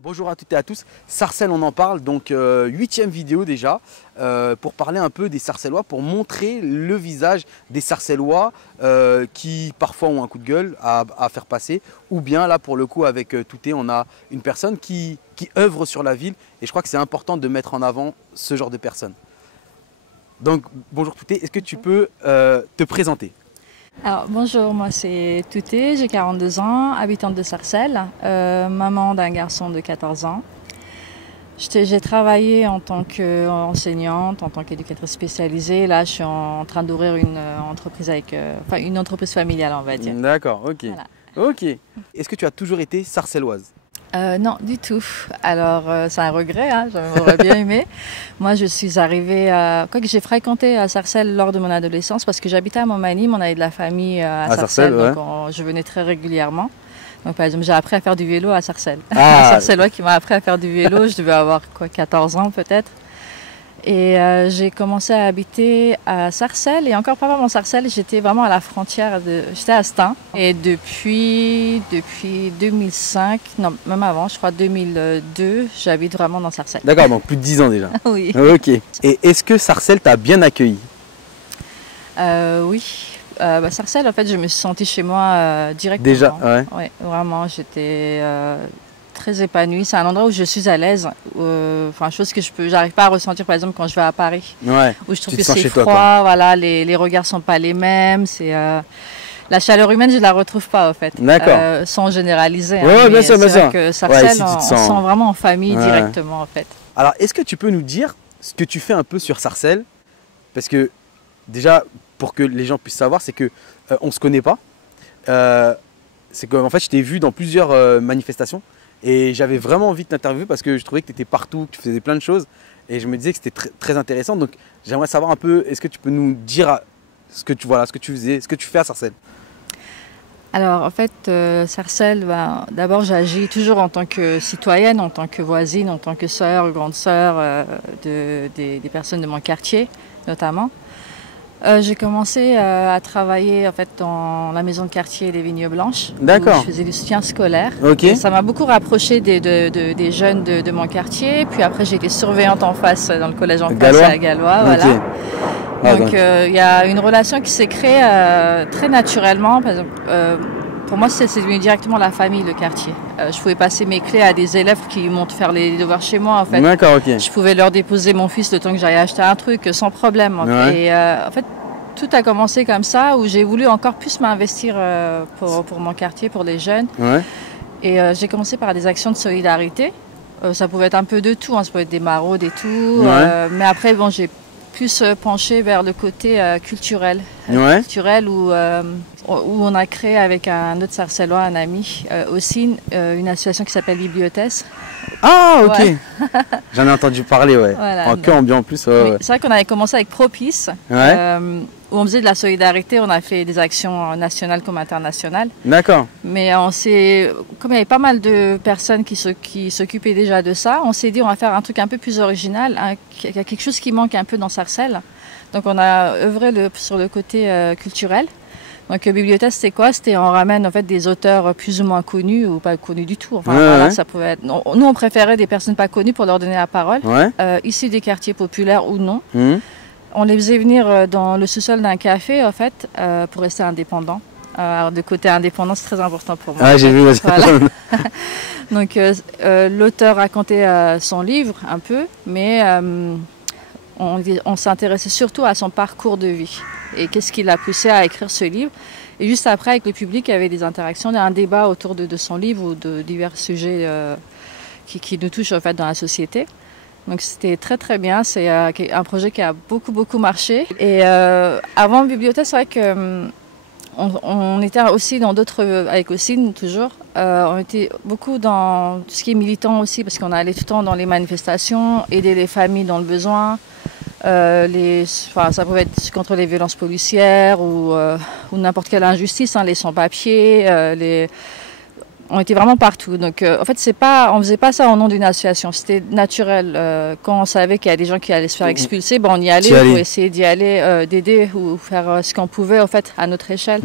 Bonjour à toutes et à tous, Sarcelles on en parle, donc 8e vidéo déjà, pour parler un peu des Sarcellois, pour montrer le visage des Sarcellois qui parfois ont un coup de gueule à faire passer, ou bien là pour le coup avec Touté on a une personne qui œuvre sur la ville et je crois que c'est important de mettre en avant ce genre de personnes. Donc bonjour Touté, est-ce que tu peux te présenter? Alors, bonjour, moi c'est Touté, j'ai 42 ans, habitante de Sarcelles, maman d'un garçon de 14 ans. J'ai travaillé en tant qu'enseignante, en tant qu'éducatrice spécialisée. Là, je suis en train d'ouvrir une entreprise une entreprise familiale, on va dire. D'accord, ok. Voilà. Ok. Est-ce que tu as toujours été sarcelloise? Non, du tout. Alors, c'est un regret, hein, j'aurais bien aimé. Moi, je suis arrivée quoique j'ai fréquenté à Sarcelles lors de mon adolescence parce que j'habitais à Montmagny, on avait de la famille à Sarcelles, ouais. Donc je venais très régulièrement. Donc, par exemple, j'ai appris à faire du vélo à Sarcelles. Ah. Un Sarcellois qui m'a appris à faire du vélo, je devais avoir 14 ans peut-être. Et j'ai commencé à habiter à Sarcelles et encore pas vraiment Sarcelles, j'étais vraiment à la frontière, j'étais à Stein. Et depuis 2005, non même avant, je crois 2002, j'habite vraiment dans Sarcelles. D'accord, donc plus de 10 ans déjà. Oui. Ok. Et est-ce que Sarcelles t'a bien accueilli? Oui. Sarcelles, en fait, je me suis sentie chez moi directement. Déjà, ouais. Ouais, vraiment, j'étais très épanouie. C'est un endroit où je suis à l'aise. Chose que j'arrive pas à ressentir, par exemple, quand je vais à Paris. Ouais. Où je trouve que c'est froid, voilà, les regards sont pas les mêmes. La chaleur humaine, je la retrouve pas, en fait. D'accord. Sans généraliser. Ouais, hein, bien sûr, bien sûr. C'est vrai que Sarcelles, ouais, on se sent vraiment en famille directement, en fait. Alors, est-ce que tu peux nous dire ce que tu fais un peu sur Sarcelles? Parce que, déjà, pour que les gens puissent savoir, c'est que on se connaît pas. C'est qu'en fait, je t'ai vu dans plusieurs manifestations et j'avais vraiment envie de t'interviewer parce que je trouvais que tu étais partout, que tu faisais plein de choses et je me disais que c'était très, très intéressant. Donc, j'aimerais savoir un peu, est-ce que tu peux nous dire ce que tu faisais, ce que tu fais à Sarcelles? Alors en fait, Sarcelles, d'abord j'agis toujours en tant que citoyenne, en tant que voisine, en tant que sœur, grande sœur des personnes de mon quartier notamment. J'ai commencé à travailler en fait dans la maison de quartier des Vignes Blanches. D'accord. Je faisais du soutien scolaire. Ok. Et ça m'a beaucoup rapproché des jeunes de mon quartier. Puis après j'ai été surveillante en face dans le collège en face à Gallois. Okay. Voilà. Donc il y a une relation qui s'est créée très naturellement. Par exemple, pour moi, c'est devenu directement la famille, le quartier. Je pouvais passer mes clés à des élèves qui montent faire les devoirs chez moi, en fait. D'accord, ok. Je pouvais leur déposer mon fils le temps que j'allais acheter un truc, sans problème. Ouais. Et en fait, tout a commencé comme ça, où j'ai voulu encore plus m'investir pour mon quartier, pour les jeunes. Ouais. Et j'ai commencé par des actions de solidarité. Ça pouvait être un peu de tout, hein, ça pouvait être des maraudes et tout. Ouais. Mais après, bon, j'ai plus penché vers le côté culturel. Ouais. Culturel où on a créé avec un autre Sarcellois, un ami, aussi une association qui s'appelle Bibliothèse. Ah, ok. Ouais. J'en ai entendu parler, ouais. Voilà, En cœur ambiant en plus. Ouais. C'est vrai qu'on avait commencé avec Propice, où on faisait de la solidarité, on a fait des actions nationales comme internationales. D'accord. Mais comme il y avait pas mal de personnes qui s'occupaient déjà de ça, on s'est dit on va faire un truc un peu plus original, hein, il y a quelque chose qui manque un peu dans Sarcelles. Donc on a œuvré sur le côté culturel. Donc Bibliothèque, c'était quoi? On ramène en fait des auteurs plus ou moins connus ou pas connus du tout. Enfin, voilà, ça pouvait être. Nous, on préférait des personnes pas connues pour leur donner la parole, issues des quartiers populaires ou non. On les faisait venir dans le sous-sol d'un café en fait pour rester indépendants. Alors de côté indépendant, c'est très important pour moi. Ah, j'ai vu. Voilà. Donc l'auteur racontait son livre un peu, mais on s'intéressait surtout à son parcours de vie et qu'est-ce qui l'a poussé à écrire ce livre. Et juste après, avec le public, il y avait des interactions, un débat autour de son livre ou de divers sujets qui nous touchent en fait dans la société. Donc c'était très très bien, c'est un projet qui a beaucoup marché. Et avant Bibliothèque, c'est vrai que on était aussi dans d'autres, avec Ossine toujours, on était beaucoup dans tout ce qui est militant aussi, parce qu'on allait tout le temps dans les manifestations, aider les familles dans le besoin. Ça pouvait être contre les violences policières ou n'importe quelle injustice, hein, les sans-papiers, on était vraiment partout. Donc en fait, on faisait pas ça au nom d'une association, c'était naturel. Quand on savait qu'il y a des gens qui allaient se faire expulser, on y allait pour essayer d'y aller, d'aider ou faire ce qu'on pouvait en fait à notre échelle.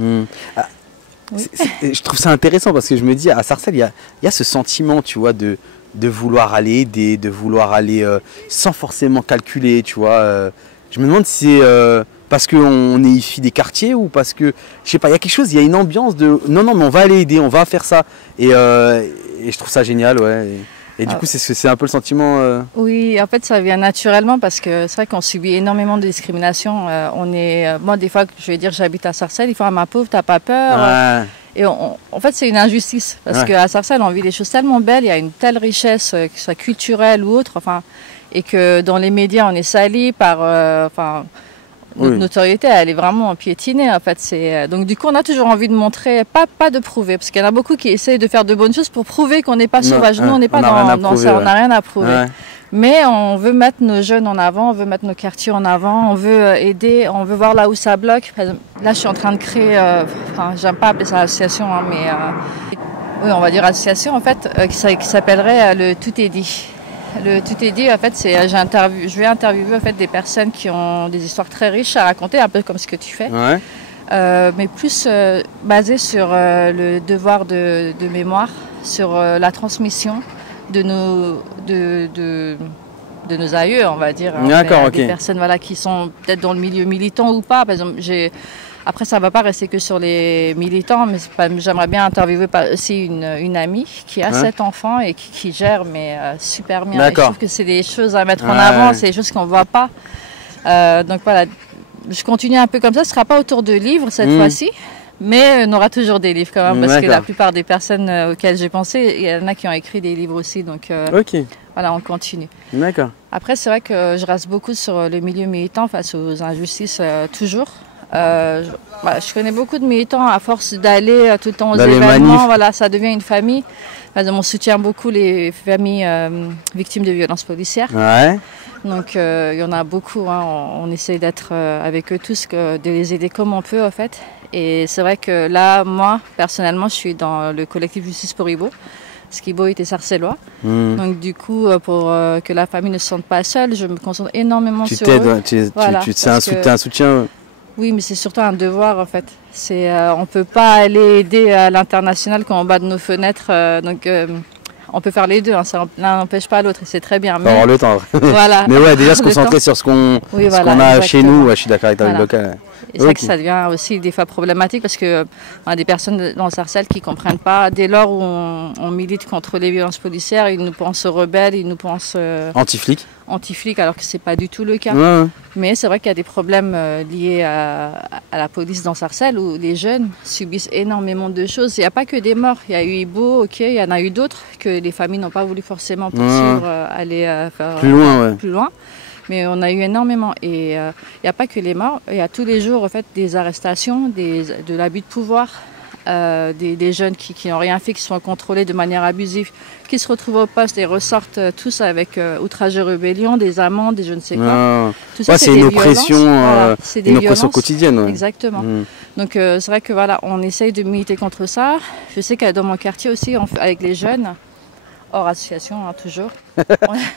Je trouve ça intéressant parce que je me dis à Sarcelles, il y a ce sentiment, tu vois, de de vouloir aller aider, de vouloir aller sans forcément calculer, tu vois. Je me demande si c'est parce qu'on est issu des quartiers ou parce que, je sais pas, il y a quelque chose, il y a une ambiance de non, non, mais on va aller aider, on va faire ça. Et je trouve ça génial, ouais. Et du coup, c'est un peu le sentiment. Oui, en fait, ça vient naturellement parce que c'est vrai qu'on subit énormément de discrimination. Moi, des fois, je vais dire, j'habite à Sarcelles, ils font, ah, ma pauvre, t'as pas peur. Ouais. Et en fait, c'est une injustice parce qu'à Sarcelles, on vit des choses tellement belles, il y a une telle richesse, que ce soit culturelle ou autre, enfin, et que dans les médias, on est sali par. Notre notoriété, elle est vraiment piétinée en fait. Donc du coup, on a toujours envie de montrer, pas de prouver, parce qu'il y en a beaucoup qui essayent de faire de bonnes choses pour prouver qu'on n'est pas sauvage. Nous, on n'est pas dans ça, on n'a rien à prouver. Ouais. Mais on veut mettre nos jeunes en avant, on veut mettre nos quartiers en avant, on veut aider, on veut voir là où ça bloque. Là, je suis en train de créer, j'aime pas appeler ça association, hein, mais oui, on va dire association en fait, qui s'appellerait le Tout est dit. Le Tout est dit, en fait, je vais interviewer en fait, des personnes qui ont des histoires très riches à raconter, un peu comme ce que tu fais, ouais. Mais plus basé sur le devoir de mémoire, sur la transmission de nos aïeux, on va dire. D'accord, ok. Des personnes voilà, qui sont peut-être dans le milieu militant ou pas. Par exemple, après, ça ne va pas rester que sur les militants, mais j'aimerais bien interviewer aussi une amie qui a 7 enfants et qui gère mais, super bien. Et je trouve que c'est des choses à mettre en avant, c'est des choses qu'on ne voit pas. Donc voilà, je continue un peu comme ça. Ce ne sera pas autour de livres cette fois-ci, mais on aura toujours des livres quand même, parce que la plupart des personnes auxquelles j'ai pensé, il y en a qui ont écrit des livres aussi. Donc voilà, on continue. D'accord. Après, c'est vrai que je reste beaucoup sur le milieu militant face aux injustices toujours. Je connais beaucoup de militants à force d'aller tout le temps aux événements, voilà, ça devient une famille. On soutient beaucoup les familles victimes de violences policières. Ouais. Donc il y en a beaucoup, hein. On essaie d'être avec eux tous, de les aider comme on peut en fait. Et c'est vrai que là, moi, personnellement, je suis dans le collectif Justice pour Ibo. Skibo était sarcellois. Donc du coup, pour que la famille ne se sente pas seule, je me concentre énormément sur eux. C'est un soutien. Oui, mais c'est surtout un devoir en fait. On ne peut pas aller aider à l'international quand on bat de nos fenêtres. On peut faire les deux, hein, l'un n'empêche pas l'autre et c'est très bien. Mais avoir le temps. Voilà. Mais ouais, déjà se concentrer sur ce qu'on a chez nous, je suis d'accord avec le local. Et c'est vrai que ça devient aussi des fois problématique parce qu'on a des personnes dans Sarcelles qui ne comprennent pas. Dès lors où on milite contre les violences policières, ils nous pensent rebelles, ils nous pensent anti-flics. Anti-flics, alors que ce n'est pas du tout le cas. Ouais. Mais c'est vrai qu'il y a des problèmes liés à la police dans Sarcelles où les jeunes subissent énormément de choses. Il n'y a pas que des morts. Il y a eu Ibo, ok, il y en a eu d'autres que les familles n'ont pas voulu forcément poursuivre, aller faire plus loin. Mais on a eu énormément. Et il n'y a pas que les morts. Il y a tous les jours en fait, des arrestations, de l'abus de pouvoir, des jeunes qui n'ont rien fait, qui sont contrôlés de manière abusive, qui se retrouvent au poste et ressortent tous avec outrage et rébellion, des amendes, des je ne sais quoi. Tout ça, c'est une oppression, une oppression quotidienne. Ouais. Exactement. Donc c'est vrai que voilà, on essaye de militer contre ça. Je sais que dans mon quartier aussi, avec les jeunes, hors association, hein, toujours.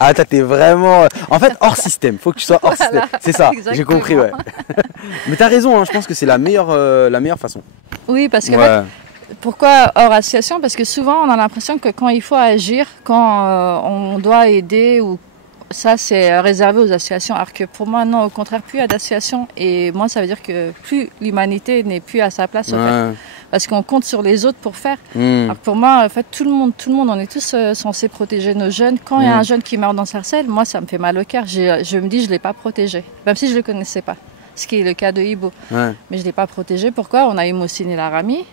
Ah, t'es vraiment... En fait, hors système. Faut que tu sois hors système. C'est ça, j'ai compris, ouais. Mais t'as raison, hein, je pense que c'est la meilleure façon. Oui, parce que en fait, pourquoi hors association? Parce que souvent, on a l'impression que quand il faut agir, quand on doit aider, ou ça, c'est réservé aux associations. Alors que pour moi, non, au contraire, plus il y a d'associations. Et moi, ça veut dire que plus l'humanité n'est plus à sa place, en fait. Parce qu'on compte sur les autres pour faire. Alors pour moi, en fait, tout le monde, on est tous censés protéger nos jeunes. Quand il y a un jeune qui meurt dans Sarcelles, moi, ça me fait mal au cœur. Je me dis, je ne l'ai pas protégé, même si je ne le connaissais pas. Ce qui est le cas de Ibo. Mais je ne l'ai pas protégé. Pourquoi? On a eu Mohsin El Arami.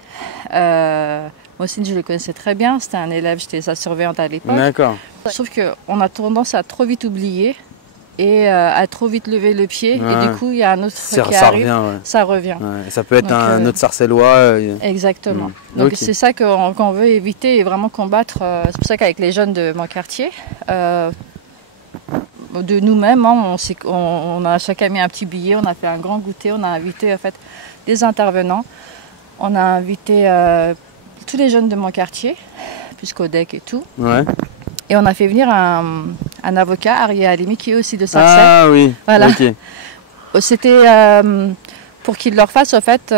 Mohsin, je le connaissais très bien. C'était un élève, j'étais sa surveillante à l'époque. D'accord. Je trouve qu'on a tendance à trop vite oublier et à trop vite lever le pied. Et du coup, il y a un autre qui arrive. Ça revient. Ça peut être un autre sarcellois. Exactement. Donc c'est ça qu'on veut éviter et vraiment combattre. C'est pour ça qu'avec les jeunes de mon quartier, de nous-mêmes, hein, on a chacun mis un petit billet, on a fait un grand goûter, on a invité en fait, des intervenants. On a invité tous les jeunes de mon quartier, puisqu'au DEC et tout. Et on a fait venir un avocat, Arié Halimi, qui est aussi de Sarcelles. Ah oui, voilà. C'était pour qu'il leur fasse en fait,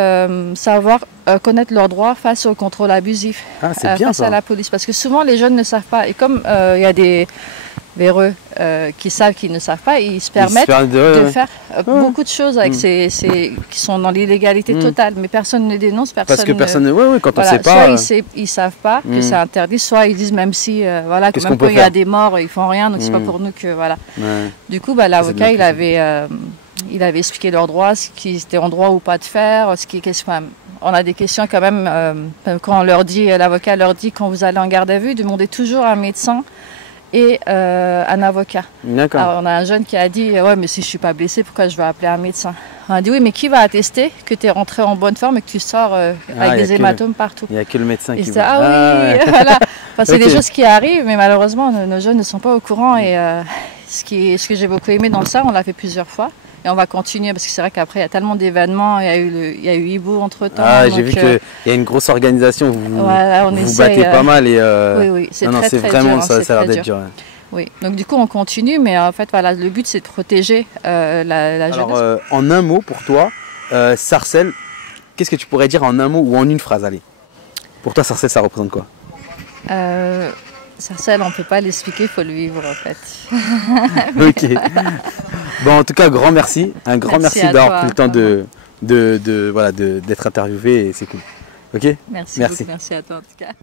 savoir connaître leurs droits face au contrôle abusif, Ah, c'est bien face ça. à la police. Parce que souvent, les jeunes ne savent pas. Et comme il y a des véreux qui savent qu'ils ne savent pas, ils se permettent de faire beaucoup de choses avec qui sont dans l'illégalité totale. Mais personne ne dénonce, personne. Parce que personne, quand on voilà, sait pas. Soit ils ne savent pas que c'est interdit, soit ils disent même si, voilà, que même quand il y a des morts, ils font rien, donc c'est pas pour nous que, voilà. Ouais. Du coup, l'avocat, il avait expliqué leurs droits, ce qu'ils étaient en droit ou pas de faire, on a des questions quand même, quand on leur dit, l'avocat leur dit, quand vous allez en garde à vue, demandez toujours un médecin et un avocat. D'accord. Alors, on a un jeune qui a dit, ouais, mais si je suis pas blessé, pourquoi je vais appeler un médecin? On a dit, oui, mais qui va attester que tu es rentré en bonne forme et que tu sors avec des hématomes partout? Il n'y a que le médecin qui dit, ah oui, voilà. Enfin, c'est des choses qui arrivent, mais malheureusement, nos jeunes ne sont pas au courant. Et ce que j'ai beaucoup aimé dans ça, on l'a fait plusieurs fois. Et on va continuer parce que c'est vrai qu'après il y a tellement d'événements, il y a eu Ibo entre temps. Ah, j'ai vu qu'il y a une grosse organisation, vous battez pas mal et oui, c'est c'est vraiment dur, ça a l'air d'être dur. Oui, donc du coup on continue, mais en fait voilà, le but c'est de protéger la jeunesse. Alors en un mot pour toi, Sarcelles, qu'est-ce que tu pourrais dire en un mot ou en une phrase, allez. Pour toi Sarcelles ça représente quoi? Sarcelles, on ne peut pas l'expliquer, il faut le vivre en fait. Ok. Bon, en tout cas, grand merci. Un grand merci d'avoir pris le temps d'être interviewé et c'est cool. Ok? Merci. Beaucoup, merci à toi en tout cas.